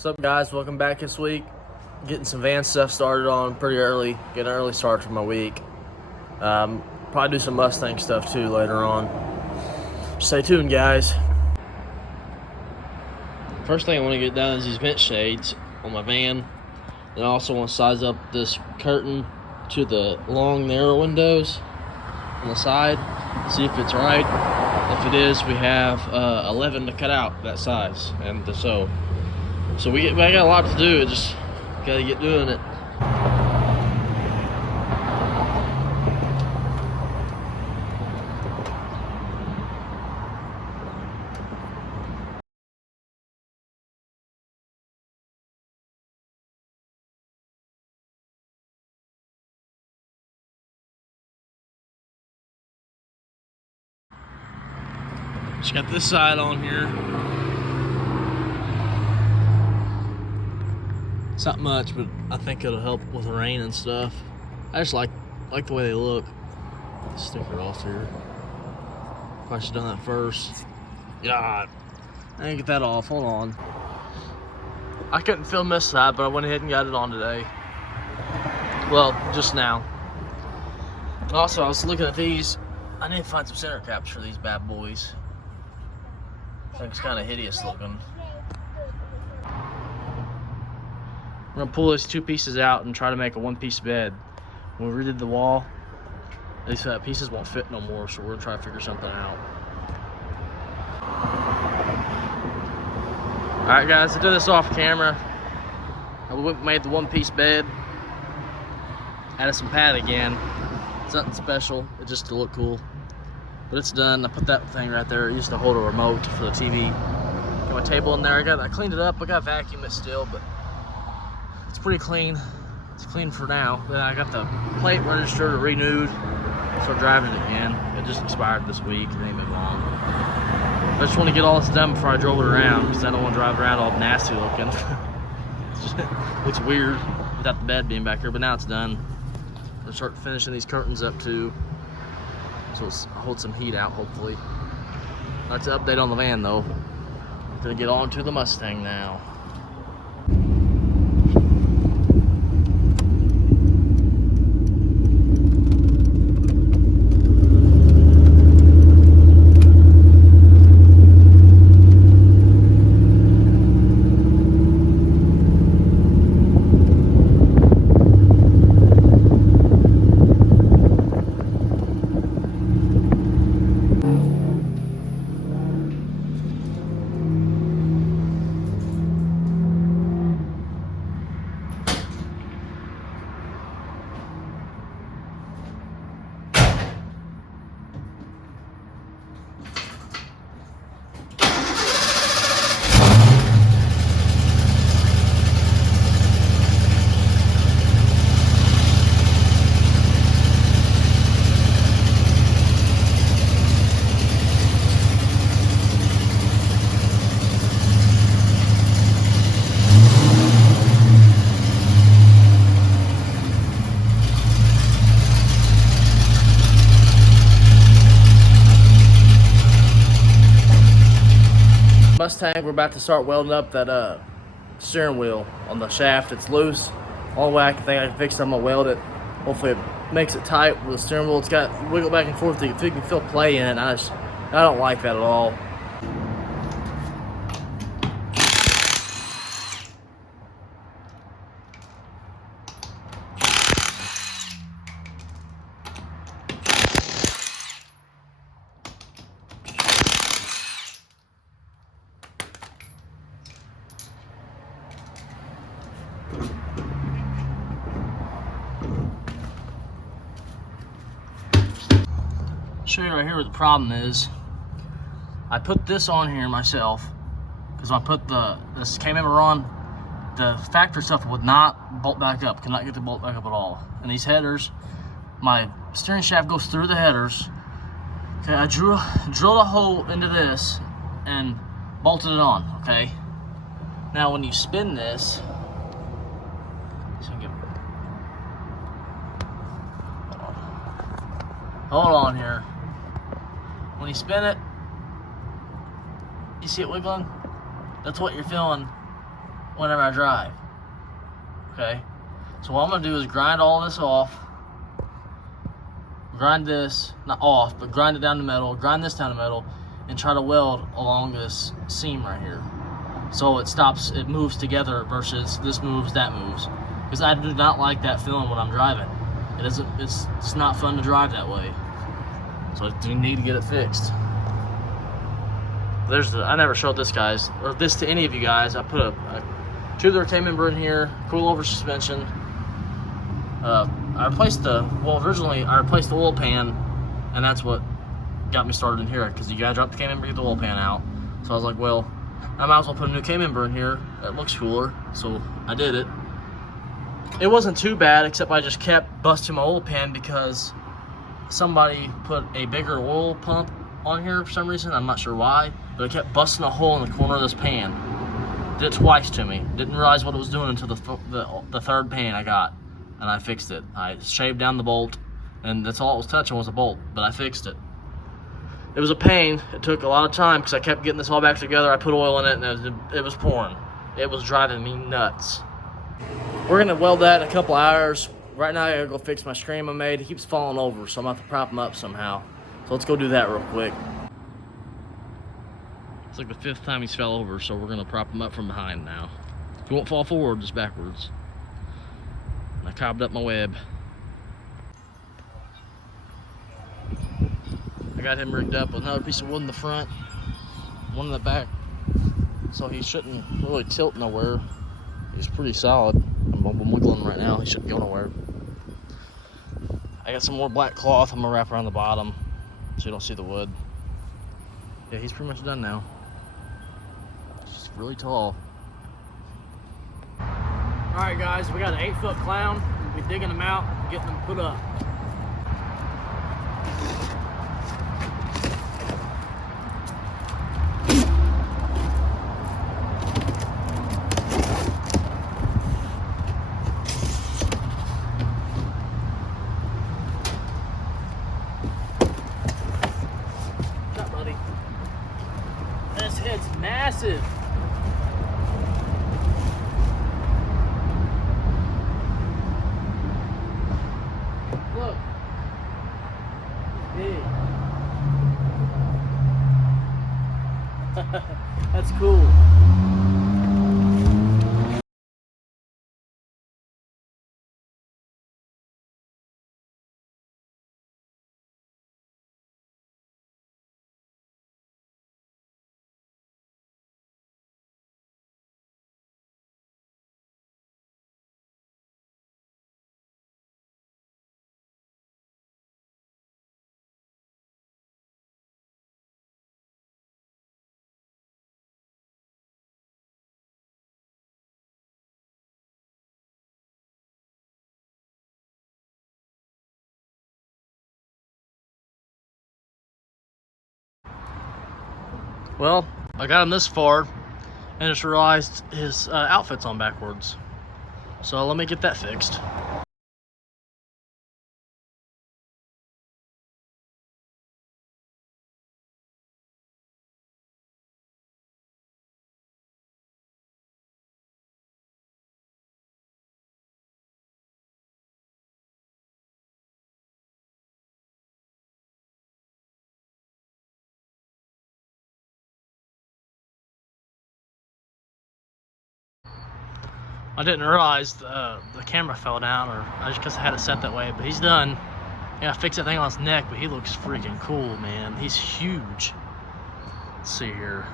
What's up, guys? Welcome back this week. Getting some van stuff started on pretty early. Getting an early start for my week. Probably do some Mustang stuff too later on. Stay tuned, guys. First thing I want to get done is these vent shades on my van. Then I also want to size up this curtain to the long, narrow windows on the side. See if it's right. If it is, we have 11 to cut out that size, and so I got a lot to do. Just gotta get doing it. Just got this side on here. It's not much, but I think it'll help with the rain and stuff. I just like the way they look. Sticker off here. Probably should have done that first. God, I didn't get that off. Hold on. I couldn't film this side, but I went ahead and got it on today. Well, just now. And also, I was looking at these. I need to find some center caps for these bad boys. I think it's kind of hideous looking. We're gonna pull these two pieces out and try to make a one-piece bed. When we redid the wall, these pieces won't fit no more, so we're gonna try to figure something out. Alright guys, I did this off camera. I made the one-piece bed. Added some pad again. It's nothing special, it's just to look cool. But it's done. I put that thing right there. It used to hold a remote for the TV. Got my table in there. I cleaned it up. I got vacuumed it still, but it's pretty clean. It's clean for now. Then I got the plate registered, renewed. Start driving it again. It just expired this week. It ain't been long. I just want to get all this done before I drove it around, because I don't want to drive it around all nasty looking. It looks weird without the bed being back here, but now it's done. I'll start finishing these curtains up too, so it's hold some heat out hopefully. That's an update on the van though. I'm gonna get on to the Mustang now. Mustang, we're about to start welding up that steering wheel on the shaft. It's loose. All the way I can fix it, I'm gonna weld it. Hopefully it makes it tight with the steering wheel. It's got wiggle back and forth. You can feel play in it. I don't like that at all. Show you right here what the problem is. I put this on here myself because when I put this camera on, the factory stuff would not bolt back up. Could not get the bolt back up at all. And these headers, my steering shaft goes through the headers. Okay, I drilled a hole into this and bolted it on. Okay. Now when you spin this, hold on here. When you spin it, you see it wiggling? That's what you're feeling whenever I drive. Okay? So what I'm gonna do is grind all this off. Grind this, not off, but grind it down the middle, grind this down the middle, and try to weld along this seam right here. So it stops, it moves together versus this moves, that moves. Because I do not like that feeling when I'm driving. It isn't, it's not fun to drive that way. So I do need to get it fixed. I never showed this guys, or this to any of you guys. I put a tubular K member in here, coilover suspension. I replaced originally I replaced the oil pan, and that's what got me started in here, because you gotta drop the K member, get the oil pan out. So I was like, well, I might as well put a new K member in here. That looks cooler, so I did it. It wasn't too bad, except I just kept busting my oil pan because somebody put a bigger oil pump on here for some reason. I'm not sure why, but it kept busting a hole in the corner of this pan. Did it twice to me. Didn't realize what it was doing until the third pan I got, and I fixed it. I shaved down the bolt, and that's all it was touching was a bolt, but I fixed it. It was a pain. It took a lot of time because I kept getting this all back together. I put oil in it, and it was pouring. It was driving me nuts. We're gonna weld that in a couple hours. Right now I gotta go fix my screen I made. It keeps falling over, so I'm gonna have to prop him up somehow. So let's go do that real quick. It's like the 5th time he's fell over, so we're gonna prop him up from behind now. He won't fall forward, just backwards. And I cobbed up my web. I got him rigged up with another piece of wood in the front, one in the back, so he shouldn't really tilt nowhere. He's pretty solid. I'm wiggling right now. He shouldn't go nowhere. I got some more black cloth I'm gonna wrap around the bottom so you don't see the wood. Yeah, he's pretty much done now. He's really tall. Alright guys, we got an 8-foot clown. We'll be digging them out and getting them put up. This head's massive. Look. Big. That's cool. Well, I got him this far and just realized his outfit's on backwards. So let me get that fixed. I didn't realize the camera fell down, or I just because I had it set that way, but he's done. Yeah, I fixed that thing on his neck, but he looks freaking cool, man. He's huge. Let's see here.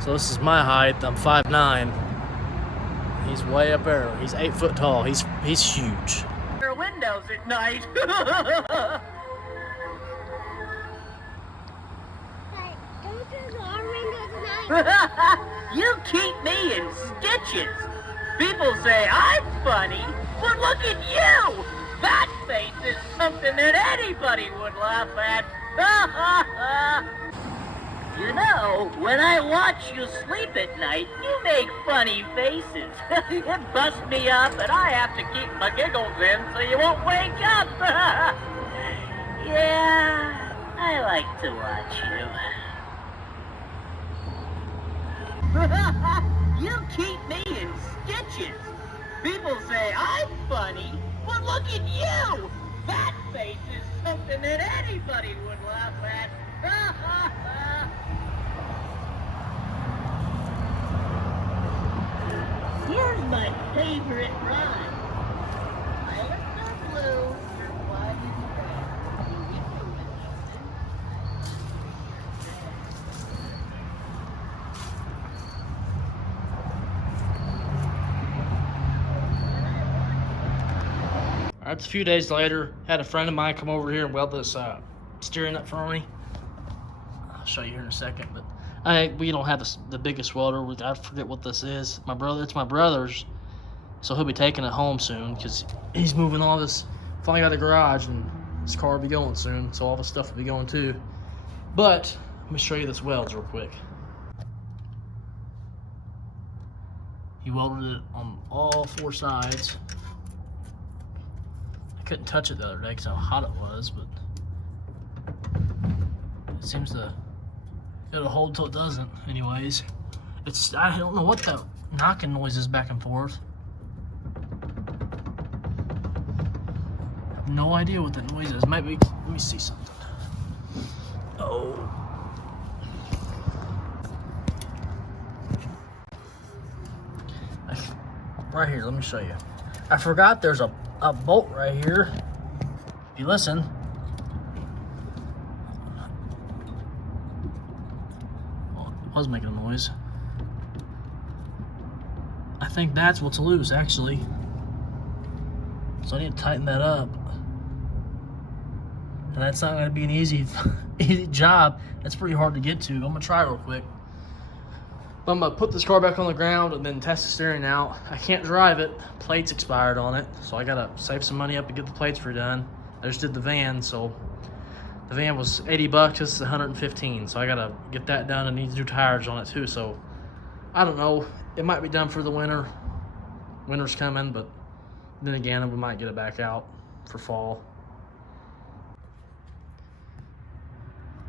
So this is my height. I'm 5'9". He's way up there. He's 8 foot tall. He's huge. There are windows at night. You keep me in stitches. People say I'm funny, but look at you! That face is something that anybody would laugh at. You know, when I watch you sleep at night, you make funny faces. It busts me up, and I have to keep my giggles in so you won't wake up. Yeah, I like to watch you. You keep me in stitches. People say I'm funny, but look at you. That face is something that anybody would laugh at. Ha ha ha. Here's my favorite rhyme. Violets are blue, your blood is red. You eat the window, Alright, it's a few days later. Had a friend of mine come over here and weld this steering up for me. I'll show you here in a second, but we don't have the biggest welder. I forget what this is. It's my brother's, so he'll be taking it home soon because he's moving all this. Finally got a garage, and his car will be going soon, so all this stuff will be going too. But let me show you this welds real quick. He welded it on all 4 sides. I couldn't touch it the other day because how hot it was, but it seems it'll hold till it doesn't. Anyways, I don't know what that knocking noise is back and forth. I have no idea what that noise is. Maybe let me see something. Oh. Right here, let me show you. I forgot there's a bolt right here. If you listen. Well, it was making a noise. I think that's what's loose, actually. So I need to tighten that up. And that's not going to be an easy job. That's pretty hard to get to. I'm going to try real quick. I'm going to put this car back on the ground and then test the steering out. I can't drive it. Plates expired on it, so I got to save some money up to get the plates redone. I just did the van, so the van was 80 bucks. This is 115, so I got to get that done and need to do tires on it too. So I don't know. It might be done for the winter. Winter's coming, but then again, we might get it back out for fall.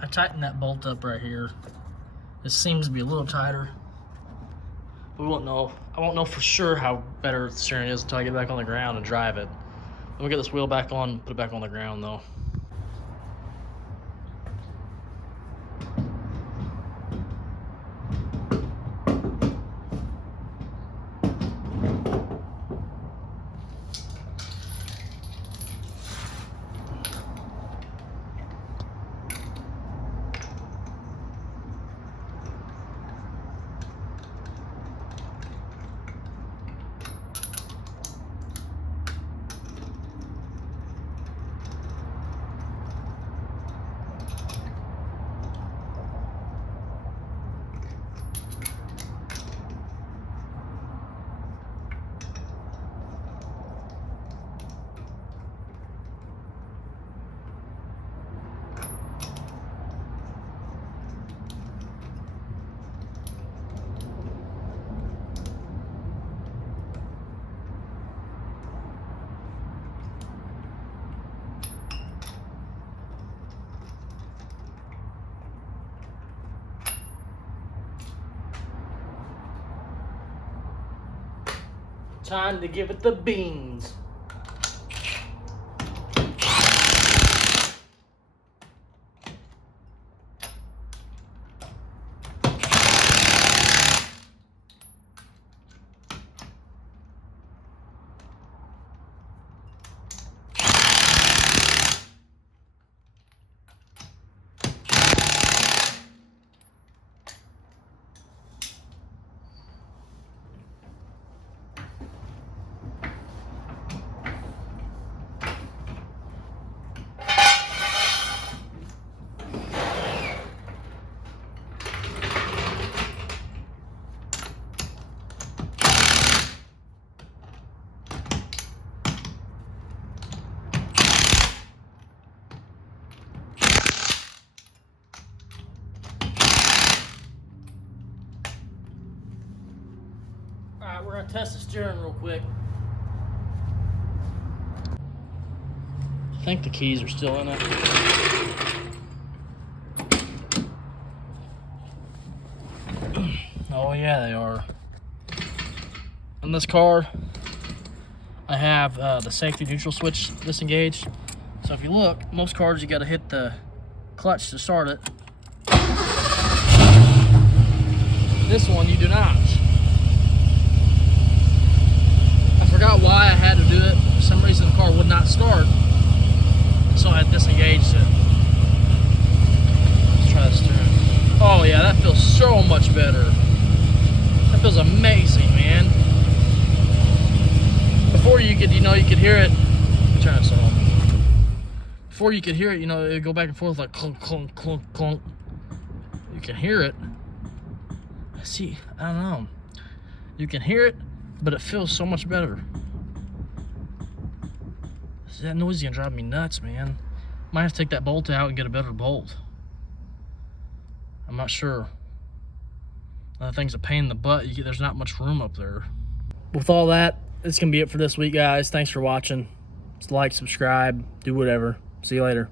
I tightened that bolt up right here. It seems to be a little tighter. We won't know. I won't know for sure how better the steering is until I get back on the ground and drive it. We'll get this wheel back on, put it back on the ground though. Time to give it the beans. Alright, we're going to test the steering real quick. I think the keys are still in it. Oh yeah, they are. On this car, I have the safety neutral switch disengaged. So if you look, most cars you gotta hit the clutch to start it. This one you do not. I forgot why I had to do it. For some reason the car would not start. So I disengaged it. Let's try the steering. Oh yeah, that feels so much better. That feels amazing, man. Before you could, you could hear it. I'm trying to solve. Before you could hear it, it would go back and forth like clunk, clunk, clunk, clunk. You can hear it. See, I don't know. You can hear it, but it feels so much better. That noise is gonna drive me nuts, man. Might have to take that bolt out and get a better bolt. I'm not sure. That thing's a pain in the butt. There's not much room up there. With all that, it's gonna be it for this week, guys. Thanks for watching. Just like, subscribe, do whatever. See you later.